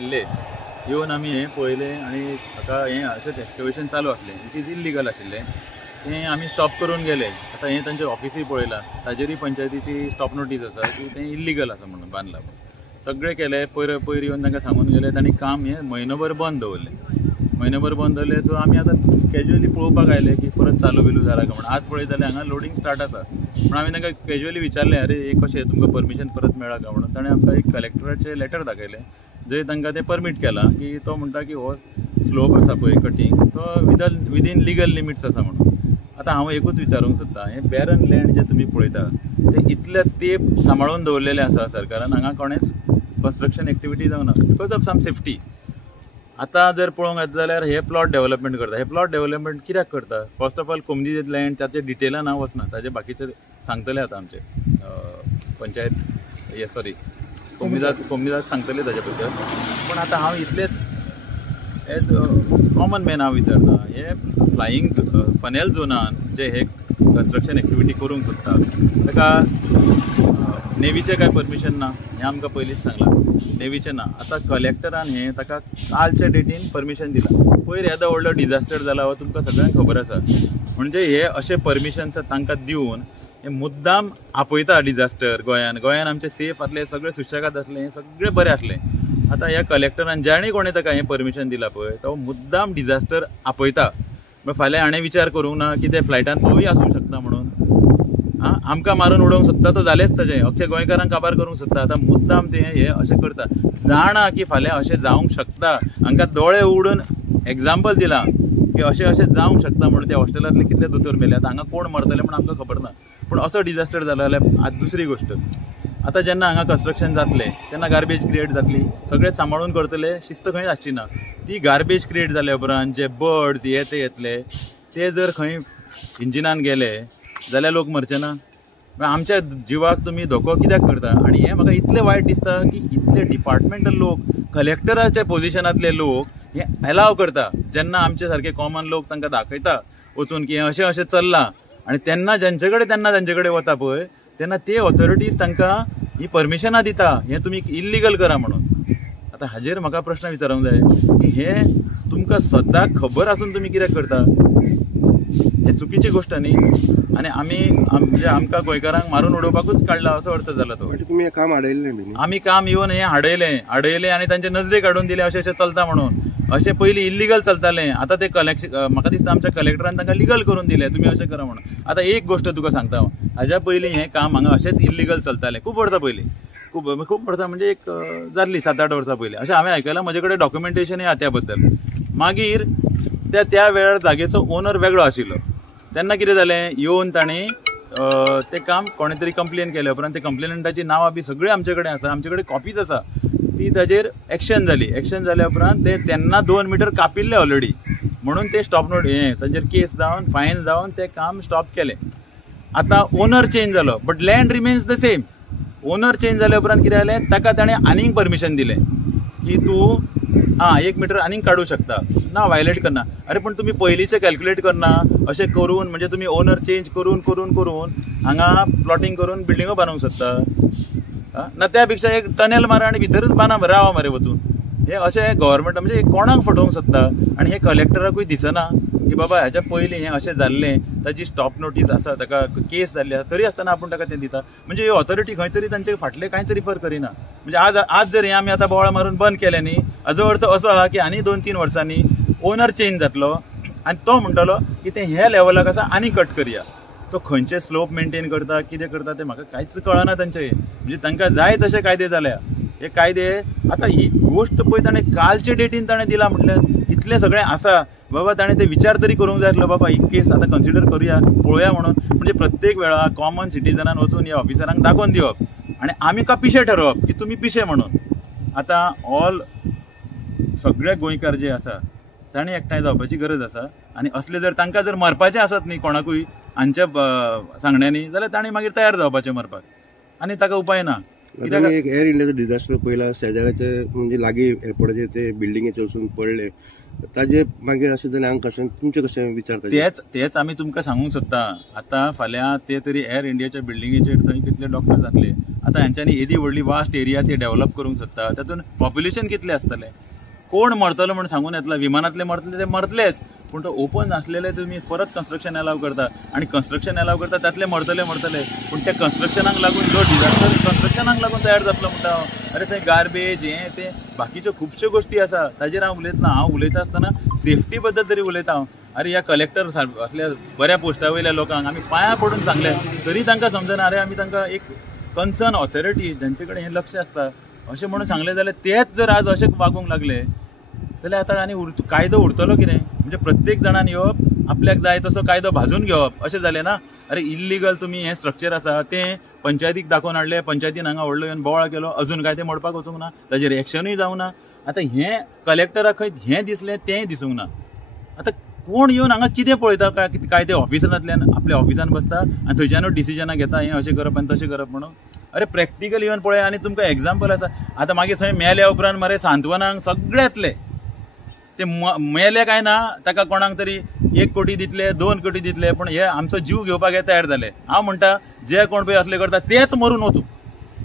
आयिल्ले येवन आमी हें पळयलें आनी ताका हें अशें एक्सकवेशन चालू आसलें इट इज इल्लिगल आशिल्लें तें आमी स्टॉप करून गेले. आतां हें तांचें ऑफिसूय पळयलां ताजेरूय पंचायतीची स्टॉप नोटीस आसा की तें इल्लिगल आसा म्हणून बांदलां. सगळें केलें पयर येवन तांकां सांगून गेले तांणी काम हें म्हयनोभर बंद दवरलें. सो आमी आतां कॅज्युअली पळोवपाक आयले की परत चालू बिलू जाला काय म्हणून. आज पळयत जाल्यार हांगा लोडिंग स्टार्ट आसा पूण आमी तांकां कॅज्युअली विचारलें अरे हें कशें तुमकां परमिशन परत मेळ्ळा काय म्हणून. ताणें आमकां एक कलेक्टराचें लेटर दाखयलें जंय तांकां तें परमीट केलां की तो म्हणटा की हो स्लोप आसा पळय कटींग तो विदीन लिगल लिमिट्स आसा म्हणून. आतां हांव एकूच विचारूंक सोदतां हें बॅरन लँड जें तुमी पळयता तें इतलें तेंप सांबाळून दवरलेलें आसा सरकारान. हांगा कोणेंच कन्स्ट्रक्शन एक्टिविटी जावना बिकॉज ऑफ सम सेफ्टी. आतां जर पळोवंक येता जाल्यार हे प्लॉट डेव्हलपमेंट करता. हे प्लॉट डेव्हलपमेंट कित्याक करता? फर्स्ट ऑफ ऑल कोमनीत लँड ताचे डिटेलान हांव वचना ताचे बाकीचे सांगतले आतां आमचे पंचायत सॉरी कोमनीदाद सांगतले ताचे बद्दल. पूण आतां हांव इतलेंच एज कॉमन मॅन हांव विचारता हे फ्लायींग फनेल झोनान जे हे कन्स्ट्रक्शन एक्टिविटी करूंक सोदता ताका नेवीचें कांय परमिशन ना हें आमकां पयलींच सांगलां. नेवीचें ना. आतां कलेक्टरान हें ताका कालच्या डेटीन परमिशन दिलां. पयर येदो व्हडलो डिजास्टर जाला हो तुमकां सगळ्यांक खबर आसा. म्हणजे हे अशें परमिशन्स तांकां दिवन हे मुद्दाम आपयता डिजास्टर. गोंयान आमचें सेफ आसलें सगळें सुशेगाद आसलें सगळें बरें आसलें. आतां ह्या कलेक्टरान जाणी कोणें ताका हें परमिशन दिलां पळय तो मुद्दाम डिजास्टर आपयता. फाल्यां हाणें विचार करूंक ना की ते फ्लायटान तोय आसूंक शकता म्हणून. आमकां मारून उडोवंक सोदता तो जालेंच ताचें अख्ख्या गोंयकारांक काबार करूंक सोदता. आतां मुद्दाम तें हें अशें करता जाणा की फाल्यां अशें जावंक शकता. हांकां दोळे उगडून एग्जाम्पल दिलां की अशें जावंक शकता म्हणून. त्या हॉस्टेलांतले कितले दोतोर मेले आतां हांगा कोण मरतले म्हणून आमकां खबर ना. पूण असो डिजास्टर जाला जाल्यार आज दुसरी गोश्ट आतां जेन्ना हांगा कन्स्ट्रक्शन जातलें तेन्ना गार्बेज क्रिएट जातली. सगळें सांबाळून करतले शिस्त खंय आसची ना. ती गार्बेज क्रिएट जाल्या उपरांत जे बर्ड्स येतले ते जर खंय इंजिनान गेले जाल्यार लोक मरचे ना. आमच्या जिवाक तुमी धोको कित्याक करता? आनी हें म्हाका इतलें वायट दिसता की इतले डिपार्टमेंटल लोक कलेक्टराच्या पोजिशनांतले लोक हें अलाव करता जेन्ना आमचे सारके कॉमन लोक तांकां दाखयता वचून की अशें चल्लां आनी तेन्ना तांचे कडेन वता पळय तेन्ना ते ऑथॉरिटीज तांकां ही परमिशनां दिता हें तुमी इल्लिगल करा म्हणून. आतां हाजेर म्हाका प्रश्न विचारूंक जाय की हें तुमकां सदांच खबर आसून तुमी कित्याक करता? हें चुकीची गोश्ट न्ही. आनी आमी म्हणजे आमकां गोंयकारांक मारून उडोवपाकूच काडला असो अर्थ जाला तो. तुमी हें काम हाडयल्लें आमी काम येवन हें हाडयलें आनी तांचे नजरेक हाडून दिलें अशें चलता म्हणून. अशें पयलीं इल्लिगल चलतालें आतां तें म्हाका दिसता आमच्या कलेक्टरान तांकां लिगल करून दिलें तुमी अशें करा म्हणून. आतां एक गोश्ट तुका सांगता हांव हाज्या पयलीं हें काम हांगा अशेंच इल्लिगल चलतालें खूब वर्सां पयलीं. खूब वर्सां म्हणजे एक जातली 7-8 वर्सां पयलीं अशें हांवें आयकलां. म्हजे कडेन डॉक्युमेंटेशनूय आहा त्या बद्दल. मागीर त्या वेळार जागेचो ओनर वेगळो आशिल्लो. तेन्ना कितें जालें येवन ताणें तें काम कोणे तरी कंप्लेन केल्या उपरांत ते कंप्लेनंटाची नांवां बी सगळीं आमचे कडेन आसा. आमचे कडेन कॉपीज आसा. ती ताजेर एक्शन जाल्या उपरांत ते तेन्ना 2 मीटर कापिल्ले ऑलरेडी म्हणून ते स्टॉप नोट ताजेर केस जावन फायन जावन ते काम स्टॉप केलें. आतां ओनर चेंज जालो but land remains the same. Owner change जाल्या उपरांत कितें जालें ताका ताणें आनीक परमिशन दिलें की तूं 1 मीटर आनीक काडूं शकता ना वायलेट करना. अरे पण तुम्ही पयलींचें कॅल्क्युलेट करना अशें करून म्हणजे तुम्ही ओनर चेंज करून हांगा प्लॉटिंग करून बिल्डिंगो बांदूंक सोदता ना. त्या पेक्षा एक टनेल मारा आनी भितरूच रावा मरे वचून. हे अशें गव्हर्मेंट म्हणजे कोणाक फटोवंक सोदता. आनी हे कलेक्टराकूय दिसना की बाबा हाच्या पयलीं हें अशें जाल्लें ताची स्टॉप नोटीस आसा ताका केस जाल्ली आसा तरी आसतना आपूण ताका तें दिता. म्हणजे ह्यो ऑथॉरिटी खंय तरी तांचे फाटले कांय तरी रिफर करिना. म्हणजे आज जर हें आमी आतां बोवाळ मारून बंद केलें न्ही हाजो अर्थ असो आहा की आनी 2-3 वर्सांनी ओनर चेंज जातलो आनी तो म्हणटलो की तें ह्या लेवलाक आसा आनी कट करया. तो खंयचे स्लोप मेंटेन करता कितें करता तें म्हाका कांयच कळना तांचें. म्हणजे तांकां जाय तशे कायदे जाल्या. हे कायदे आतां ही गोश्ट पळय ताणें कालचे डेटीन ताणें दिला म्हटल्यार इतलें सगळें आसा बाबा ताणें ते विचार तरी करूंक जाय आसलो बाबा ही केस आतां कन्सिडर करुया पळोवया म्हणून. म्हणजे प्रत्येक वेळा कॉमन सिटीजनान वचून ह्या ऑफिसरांक दाखोवन दिवप आनी आमी का पिशे ठरोवप की तुमी पिशे म्हणून. आतां सगळे गोंयकार जे आसा ताणें एकठांय जावपाची गरज आसा. आनी असले जर तांकां जर मरपाचें आसत न्ही कोणाकूय हांच्या सांगण्यांनी जाल्यार ताणें मागीर तयार जावपाचें मरपाक. आनी ताका उपाय ना. एक एअर इंडियाचो डिझास्टर पयला शेजाऱ्याचे म्हणजे लागीं एअरपोर्टाचेर ते बिल्डिंगेचे वचून पडले ताजे मागीर अशें जालें हांगा कशें तुमचें कशें विचारता तेच आमी तुमकां सांगूंक सोदता आतां फाल्यां ते तरी एअर इंडियाच्या बिल्डिंगेचेर थंय कितले डॉक्टर जातले आतां हांच्यांनी येदी व्हडली वास्ट एरिया ती डेव्हलप करूंक सोदता तातूंत पॉप्युलेशन कितलें आसतलें कोण मरतलो म्हण सांगून येतलो विमानांतले मरतले ते मरतलेच पूण तो ओपन आसलेले तुमी परत कन्स्ट्रक्शन अलाव करता आनी कन्स्ट्रक्शन अलाव करता तातले मरतले पूण त्या कन्स्ट्रक्शनाक लागून जो डिझास्टर कन्स्ट्रक्शनाक लागून तयार जातलो म्हणटा अरे थंय गार्बेज हें तें बाकीच्यो खुबश्यो गोश्टी आसा ताजेर हांव उलयतना हांव उलयता आसतना सेफ्टी बद्दल तरी उलयता हांव अरे ह्या कलेक्टर असल्या बऱ्या पोस्टा वयल्या लोकांक आमी पांयां पडून सांगले तरी तांकां समजना अरे आमी तांकां एक कन्सर्न ऑथॉरिटी जांचे कडेन हें लक्ष आसता अशें म्हणून सांगलें जाल्यार तेच जर आज अशें वागूंक लागले जाल्यार आतां आनी कायदो उरतलो कितें म्हणजे प्रत्येक जाणान येवप आपल्याक जाय तसो कायदो भाजून घेवप अशें जालें ना अरे इल्लिगल तुमी हें स्ट्रक्चर आसा तें पंचायतीक दाखोवन हाडलें पंचायतीन हांगा व्हडलो येवन बोवाळ केलो अजून काय तें मोडपाक वचूंक ना ताजेर एक्शनूय जावं ना आतां हें कलेक्टराक खंय हें दिसलें तेंय दिसूंक ना आतां कोण येवन हांगा कितें पळयता काय ते ऑफिसांतल्यान आपल्या ऑफिसान बसता आनी थंयच्यानूच डिसिजनां घेता हें अशें करप आनी तशें करप म्हणून अरे प्रॅक्टिकल येवन पळय आनी तुमकां एग्जाम्पल आसा आतां मागीर थंय मेल्या उपरांत मरे सांत्वनाक सगळे येतले ते मेले काय ना ताका कोणाक तरी 1 कोटी दितले 2 कोटी दितले पण हे आमचो जीव घेवपाक हे तयार जाले हांव म्हणटा जे कोण पळय असले करता तेच मरून वचूं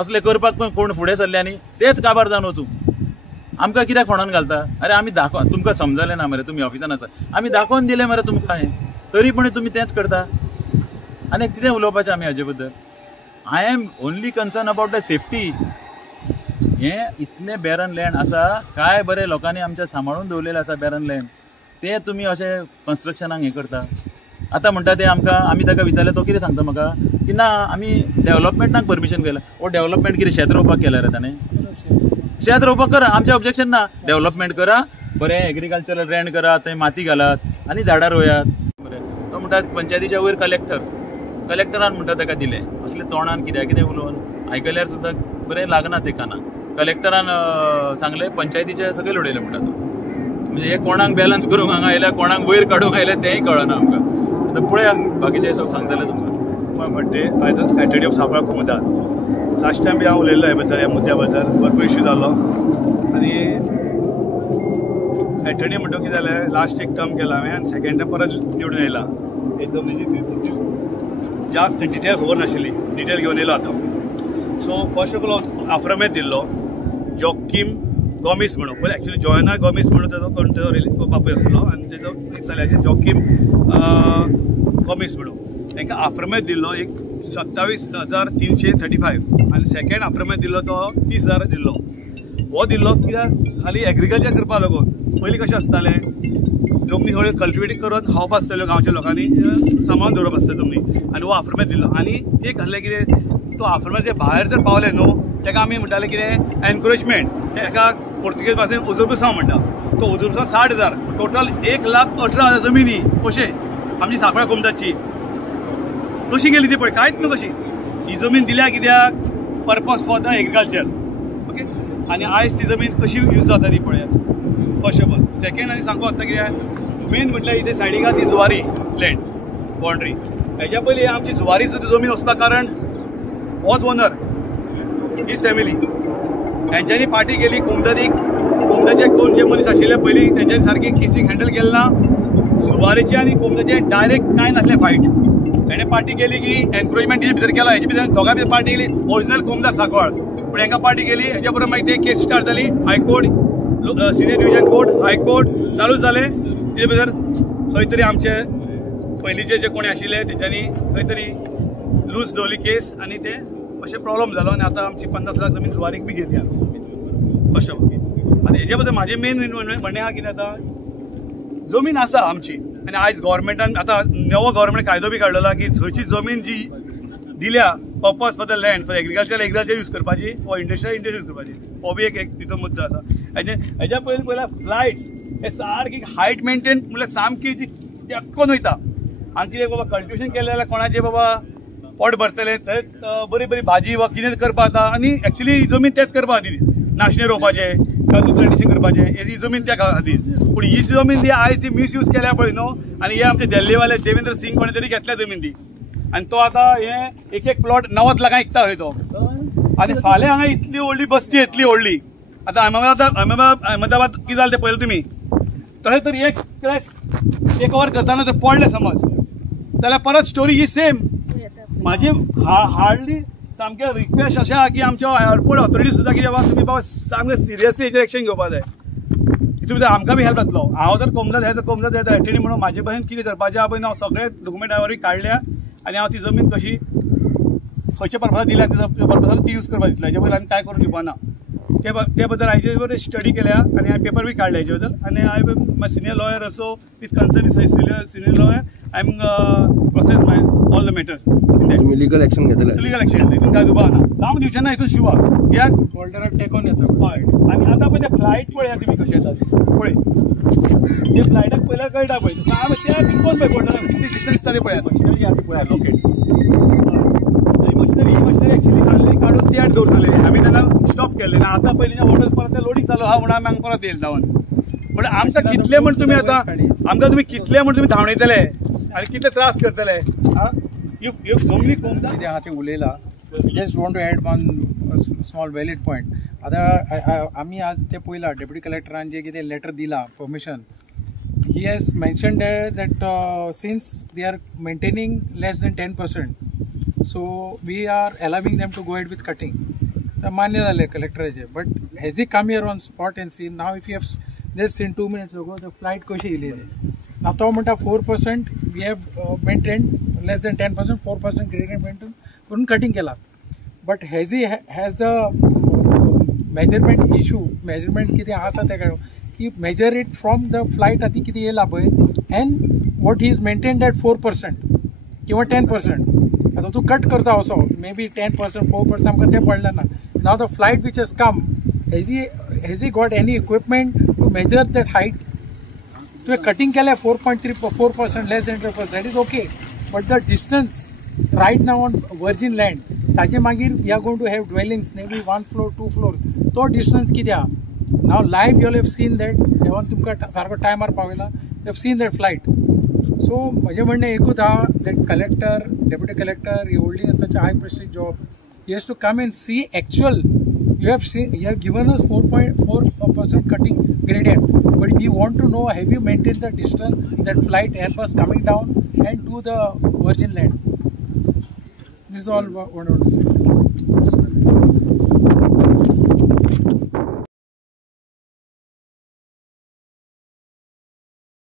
असले करपाक पण कोण फुडें सरल्यांनी तेच काबार जावन वचूं आमकां कित्याक फोंडोन घालता अरे आमी तुमकां समजलें ना मरे तुमी ऑफिसान आसा आमी दाखोवन दिलें मरे तुमकां हें तरी पण तुमी तेंच करता आनी कितें उलोवपाचें आमी हाजे बद्दल I am only concern about the safety हें इतलें बॅरन लँड आसा काय बरें लोकांनी आमच्या सांबाळून दवरलेलें आसा बॅरन लँड तें तुमी अशें कन्स्ट्रक्शनाक हें करता आतां म्हणटा तें आमी ताका विचारलें तो कितें सांगता म्हाका की ना आमी डेव्हलपमेंटाक परमिशन केलां ओ डेव्हलपमेंट कितें शेत रोवपाक केला रे ताणें शेत रोवपाक करा आमचें ऑब्जेक्शन ना डेव्हलपमेंट करा बरें एग्रीकल्चरल लँड करा थंय माती घालात आनी झाडां रोयात बरें तो म्हणटा पंचायतीच्या वयर कलेक्टरान म्हणटा ताका दिलें असलें तोंडान कितें उलोवन आयकल्यार सुद्दां बरें लागना ते कानाक कलेक्टरान सांगलें पंचायतीचे सगळे उडयले म्हणटा तो म्हणजे हे कोणाक बॅलन्स करूंक हांगा आयल्या कोणाक वयर काडूंक आयले तेंय कळना आमकां आतां पळया बाकीचे सब सांगतले तुमकां म्हणटे आयज एटर्नी ऑफ सांबाळ घुमतात लास्ट टायम बी हांव उलयल्लो हे बद्दल ह्या मुद्द्या बद्दल भरपूर इश्यू जालो आनी एटर्नी म्हणटा कितें जालें लास्ट एक टर्म केला हांवें आनी सेकंड टायम परत निवडून येयला एकदम जास्त डिटेल खबर नाशिल्ली डिटेल घेवन येयलो आतां सो फर्स्ट ऑफ ऑल आफ्रामेद दिल्लो जॉकीम गॉमिस म्हणून पयलीं एक्चुअली जॉयना गॉमिस म्हणून तेजो बापूय आसलो आनी तेजो चल्याचें जॉकीम गॉमिस म्हणून तांकां आफ्रामेद दिल्लो एक 27,335 आनी सेकंड आफ्रामेद दिल्लो तो 30,000 दिल्लो हो दिल्लो कित्याक खाली एग्रीकल्चर करपा लागून पयलीं कशें आसतालें जमनी थोड्यो कल्टिवेट करून खावप आसतल्यो गांवच्या लोकांनी सांबाळून दवरप आसता जमनी आनी हो आफ्रामेद दिल्लो आनी एक घातलें कितें तो आफ्रामेद भायर जर पावले न्हू ताका आमी म्हणटाले कितें एनकरेजमेंट ताका पोर्तुगेज भाशेन उजरबुसांव म्हणटा तो उजरबुसांव 60,000 टोटल 1,18,000 जमिनी कशे आमची सांकवाळ कोमताची कशी गेली ती पळय कांयच न्हू कशी ही जमीन दिल्या कित्याक purpose for the agriculture okay आनी आयज ती जमीन कशी यूज जाता ती पळयात फर्स्ट ऑफ ऑल सेकंड आनी सांगू आतां कित्याक मेन म्हटल्यार इथे सायडीक आहा ती जुवारी लँड बाउंड्री हेच्या पयलीं आमची जुवारी सुद्दां जमीन वचपा कारण होच ओनर हीच फॅमिली हेंच्यांनी पार्टी केली कोमताचे कोण जे मनीस आशिल्ले पयलीं तेंच्यांनी सारकी केसीक हँडल केलें ना सुवारीची आनी कोमताचे डायरेक्ट कांय नासलें फायट हेणें पार्टी केली की एनकरेजमेंट हेजे भितर केला हेजे भितर दोगां भितर पार्टी केली ओरिजिनल कोमता सांकवाळ पूण हेंकां पार्टी केली हेच्या बरोबर मागीर ते केस स्टार्ट जाली high court senior division court high court चालूच जालें तेजे भितर खंय तरी आमचे पयलींचे जे कोणी आशिल्ले तेंच्यांनी खंय तरी लूज दवरली केस आनी ते अशें प्रॉब्लम जालो आनी आतां आमची 50 लाख जमीन जुवारीक बी घेतल्या अशें आनी हेजे बद्दल म्हाजें मेन म्हणणें आहा कितें आतां जमीन आसा आमची आनी आयज गव्हर्मेंटान आतां नवो गव्हर्मेंट कायदो बी काडलेलो की थंयची जमीन जी दिल्या purpose for the land for agriculture use करपाची वा इंडस्ट्रियल यूज करपाची हो बी एक तिचो मुद्दो आसा हेज्या पयलीं फ्लायट्स हे सारकी हायट मेंटेन म्हणल्यार सामकी जी तेक्कोन वयता आनी कितें बाबा कल्टिवेशन केलें जाल्यार कोणाचें बाबा पोट भरतलें थंय बरी बरी भाजी वा कितें करपा जाता आनी एक्चुली ही जमीन तेच करपा खातीर नाशणे रोवपाचें काजू प्लांटेशन करपाचें ही जमीन त्या खातीर पूण ही जमीन ती आयज ती मिसयूज केल्या पळय न्हू आनी हे आमचे दिल्लीवाले देवेंद्र सिंग कोणे तरी घेतल्या जमीन ती आनी तो आतां हे एक प्लॉट 90 लाखांक विकता खंय तो आणि फाल्यां हांगा इतली व्हडली बस्ती येतली व्हडली. आता अहमदाबाद कितें जालें तें पळयलें तुमी. तशें तर एक क्रॅश टेक ओवर करताना जर पडलें समज जाल्यार परत स्टोरी ही सेम. माझी हार्डली सामकें रिक्वेस्ट अशें आहा की आमच्या एअरपोर्ट ऑथॉरिटी सुद्दां कितें बाबा तुमी बाबा सामकें सिरियसली हेचेर एक्शन घेवपाक जाय. हितून भितर आमकां बी हेल्प जातलो. हांव जर कोमरत येता एटीनी म्हणून म्हाजे भशेन कितें करपाचें आहा पळय हांव सगळे डॉक्युमेंट हांवें काडल्या आनी हांव ती जमीन कशी खंयच्या पर्पजाक दिल्या त्या पर्पजाक ती यूज करपाक दितले. हेच्या पयलीं आनी काय करून दिवपाना. ते बद्दल हाचे स्टडी केल्या आनी हांवें पेपर बी काडले हेचे बद्दल आनी हांव माय सिनियर लॉयर असो with concern senior lawyer I am process my all the matters. तुम्ही लिगल ऍक्शन घेतले. लिगल ऍक्शन घेतली हितून काय दुबाव ना. जावंक दिवचें ना हितून शिवा. कित्याक होल्डराक टेकोन येता. हय आनी आतां पळय ते फ्लायट पळया तुमी कशे येता पळय. ते फ्लायटाक पयल्यार कळटा पळय त्या बिंकोन पळय होल्डराक कितली डिस्टन्स दिसता पळया. मशिनरी आहा ती पळया लोकेट. मशिनरी एक्चुअली सांगली काडून ते दवरतले. आमी तेन्ना स्टॉप केल्ले ना. आतां पयलींच्या वॉटर परत ते लोडिंग चालू आहा म्हणून आमी हांगा परत येयले जावन. म्हणजे आमकां कितले म्हण तुमी आतां आमकां तुमी कितले म्हण तुमी धांवणयतले आनी कितले त्रास करतले. जमनी कोमता कितें आहा तें उलयलां. Just want to add one small valid point. आतां आमी आज ते पयलां डेप्युटी कलेक्टरान जे कितें लेटर दिलां permission. He has mentioned that since they are maintaining less than 10%. So we are allowing them to go ahead with cutting. तर मान्य झाले कलेक्टराचे. But has he come here on spot and seen now if you have just seen 2 minutes ago the flight कशी येयलेली. Now तो म्हणटा 4% we have maintained less than 10% 4% gradient maintain करून cutting केला. But has the measurement issue measurement कितें आसा तेका की measure it from the flight आती कितें येयला पळय and what he is maintained at 4% किंवा 10%. आता तू कट करता असो मे बी 10% 4% आमकां तें पडलें ना. Now the flight which has come has he got any equipment to measure that height. तुवें कटिंग केलें 4.34% less than 10%. That is okay. But the distance right now on virgin land ताजे मागीर we are going to have dwellings maybe 1 floor 2 floor. तो distance कितें आहा. Now live you have seen that देवान तुमकां सारको टायमार पावयला. You have seen that flight. So, म्हजें म्हणणें एकूच आहा that collector, deputy collector, he holding such a high prestige job. He has to come and see actual. You have given us 4.4% cutting gradient, but we want to know have you maintained the distance that flight Airbus coming down and to the virgin land. This is all what I want to say.